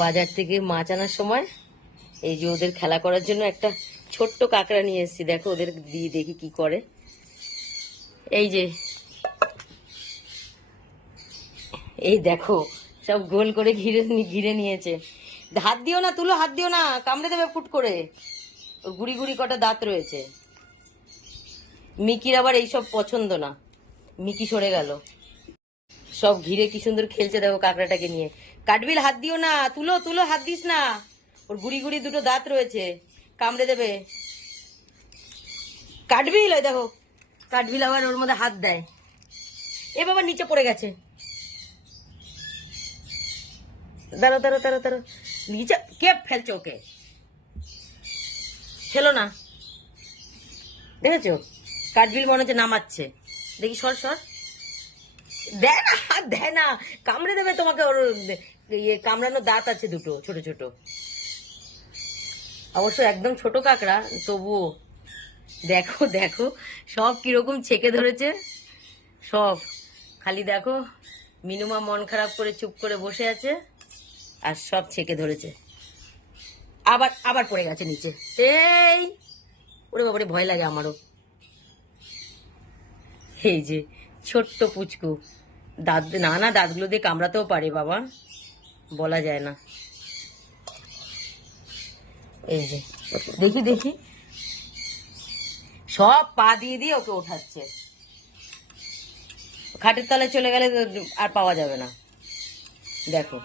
বাজার থেকে মাছ আনার সময় এই যে ওদের খেলা করার জন্য একটা ছোট্ট কাঁকড়া নিয়ে এসেছি। দেখো ওদের দিয়ে দেখি কি করে। এই যে এই দেখো সব গোল করে ঘিরে ঘিরে নিয়েছে। হাত দিও না, তুলো, হাত দিও না, কামড়ে দেবে ফুট করে। ওর গুড়ি গুড়ি কটা দাঁত রয়েছে। মিকির আবার এইসব পছন্দ না, মিকি সরে গেল। সব ঘিরে কি সুন্দর খেলছে দেখো কাঁকড়াটাকে নিয়ে। কাঠবিল হাত দিও না, তুলো তুলো, হাত দিস না। ওর গুড়ি গুড়ি দুটো দাঁত রয়েছে, কামড়ে দেবে। কাঠবিল, ওই দেখো কাঠবিল আবার ওর মধ্যে হাত দেয়। এ বাবা নিচে পড়ে গেছে। দাঁড়ো দাঁড়ো দাঁড়ো দাঁড়ো, নিচে কে ফেলছে ওকে? ছিল না, দেখেছো? কাঠবিল মনে হচ্ছে নামাচ্ছে। দেখি সর সর, দেয় না, হাত দেয় না, কামড়ে দেবে তোমাকে। ওর ইয়ে কামড়ানো দাঁত আছে দুটো ছোট ছোট। অবশ্য একদম ছোট কাঁকড়া, তবুও দেখো দেখো সব কিরকম ছেকে ধরেছে সব। খালি দেখো মিনুমা মন খারাপ করে চুপ করে বসে আছে, আর সব ছেকে ধরেছে। আবার আবার পড়ে গেছে নিচে। এই ওরে বাবারে, ভয় লাগে আমারও। এই যে ছোট্ট পুচকু, দাঁত না না, দাঁতগুলো দিয়ে কামড়াতেও পারে বাবা, বলা যায় না। এই যে দেখি দেখি, সব পা দিয়ে দিয়ে ওকে ওঠাচ্ছে। খাটের তলায় চলে গেলে আর পাওয়া যাবে না। দেখো